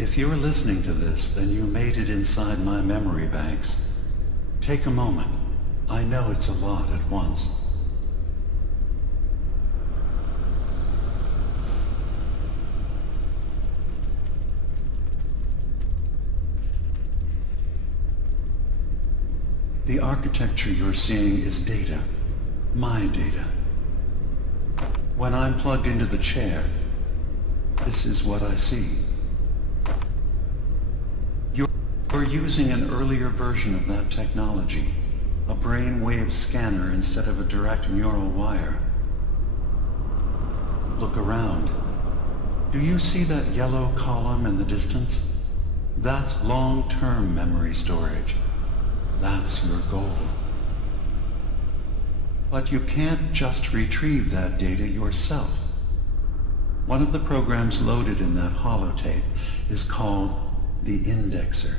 If you're listening to this, then you made it inside my memory banks. Take a moment. I know it's a lot at once. The architecture you're seeing is data. My data. When I'm plugged into the chair, this is what I see. You're using an earlier version of that technology, a brainwave scanner instead of a direct neural wire. Look around. Do you see that yellow column in the distance? That's long-term memory storage. That's your goal. But you can't just retrieve that data yourself. One of the programs loaded in that holotape is called the indexer.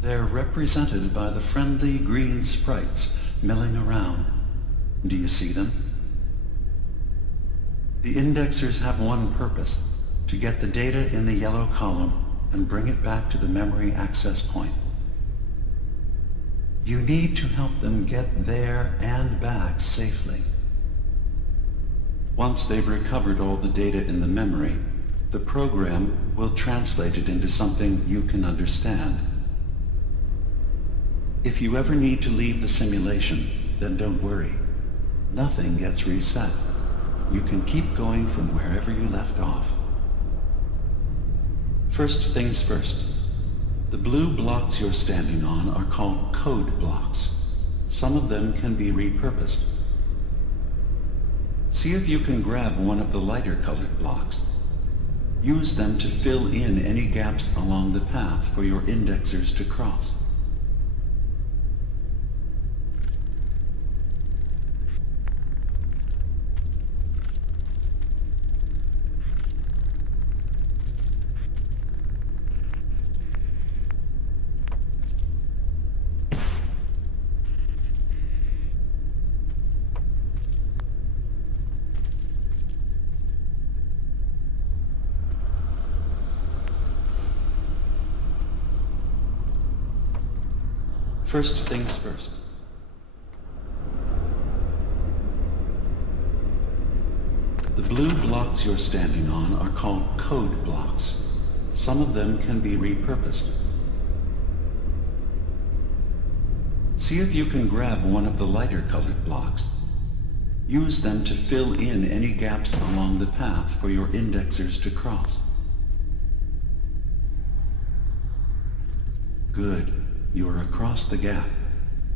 They're represented by the friendly green sprites milling around. Do you see them? The indexers have one purpose: to get the data in the yellow column and bring it back to the memory access point. You need to help them get there and back safely. Once they've recovered all the data in the memory, the program will translate it into something you can understand. If you ever need to leave the simulation, then don't worry. Nothing gets reset. You can keep going from wherever you left off. First things first. The blue blocks you're standing on are called code blocks. Some of them can be repurposed. See if you can grab one of the lighter colored blocks. Use them to fill in any gaps along the path for your indexers to cross. First things first. The blue blocks you're standing on are called code blocks. Some of them can be repurposed. See if you can grab one of the lighter colored blocks. Use them to fill in any gaps along the path for your indexers to cross. Good. You're across the gap.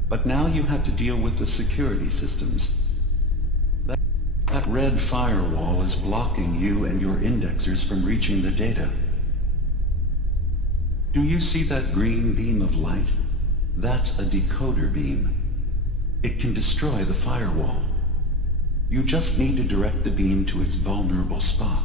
But now you have to deal with the security systems. That red firewall is blocking you and your indexers from reaching the data. Do you see that green beam of light? That's a decoder beam. It can destroy the firewall. You just need to direct the beam to its vulnerable spot.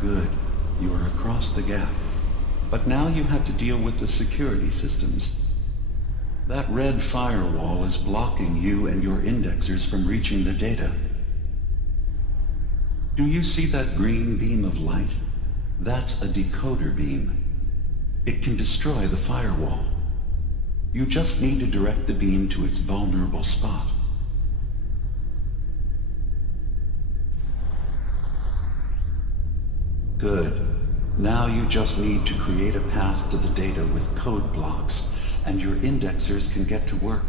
Good. You're across the gap. But now you have to deal with the security systems. That red firewall is blocking you and your indexers from reaching the data. Do you see that green beam of light? That's a decoder beam. It can destroy the firewall. You just need to direct the beam to its vulnerable spot. Good. Now you just need to create a path to the data with code blocks, and your indexers can get to work.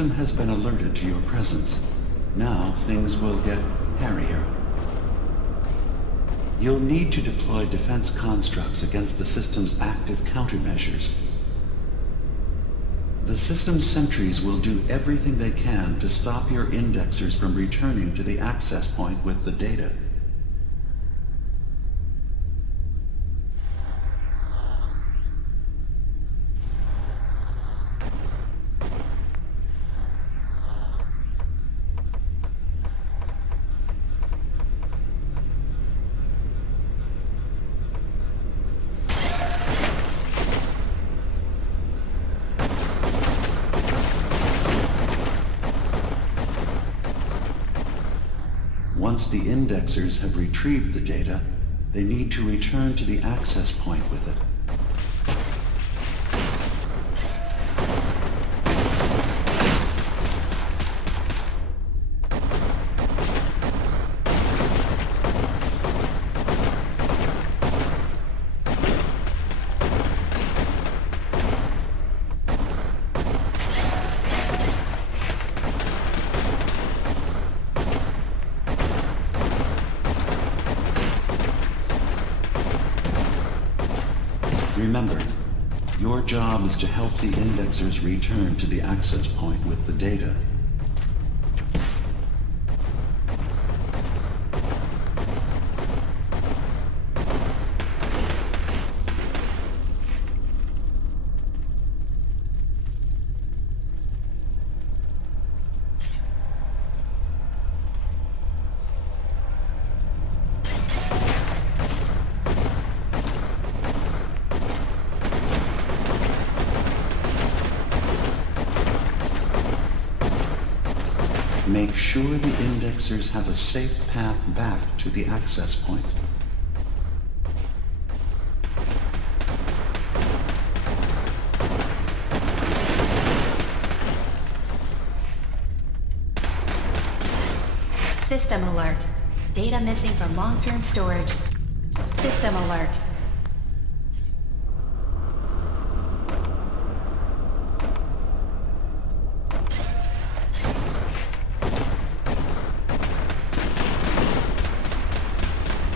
system has been alerted to your presence. Now things will get hairier. You'll need to deploy defense constructs against the system's active countermeasures. The system's sentries will do everything they can to stop your indexers from returning to the access point with the data. Once the indexers have retrieved the data, they need to return to the access point with it. Remember, your job is to help the indexers return to the access point with the data. Make sure the indexers have a safe path back to the access point. System alert. Data missing from long-term storage. System alert.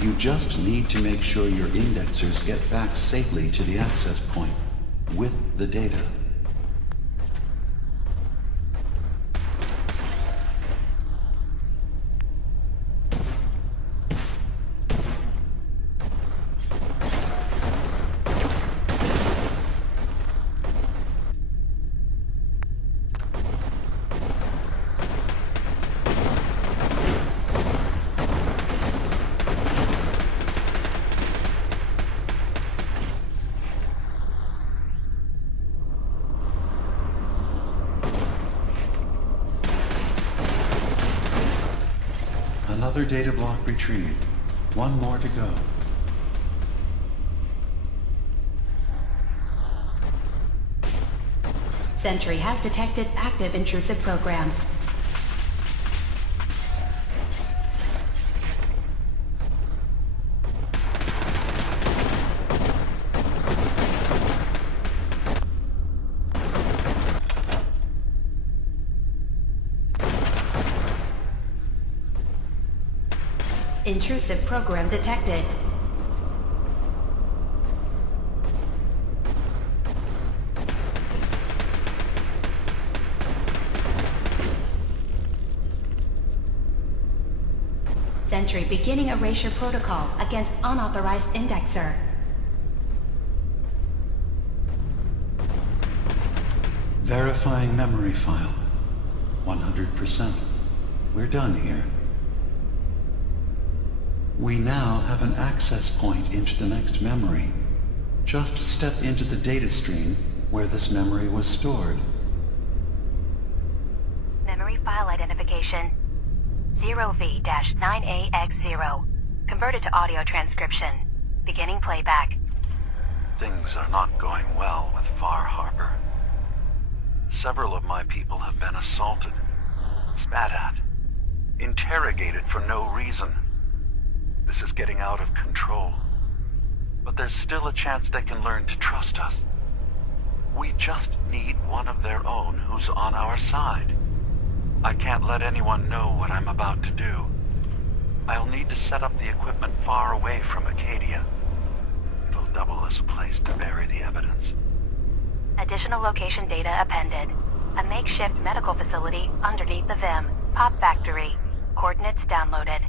You just need to make sure your indexers get back safely to the access point with the data. Another data block retrieved. One more to go. Sentry has detected active intrusive program. Intrusive program detected. Sentry beginning erasure protocol against unauthorized indexer. Verifying memory file. 100%. We're done here. We now have an access point into the next memory. Just step into the data stream where this memory was stored. Memory file identification 0V-9AX0. Converted to audio transcription. Beginning playback. Things are not going well with Far Harbor. Several of my people have been assaulted, spat at, interrogated for no reason. This is getting out of control. But there's still a chance they can learn to trust us. We just need one of their own who's on our side. I can't let anyone know what I'm about to do. I'll need to set up the equipment far away from Acadia. It'll double as a place to bury the evidence. Additional location data appended. A makeshift medical facility underneath the VIM. Pop factory. Coordinates downloaded.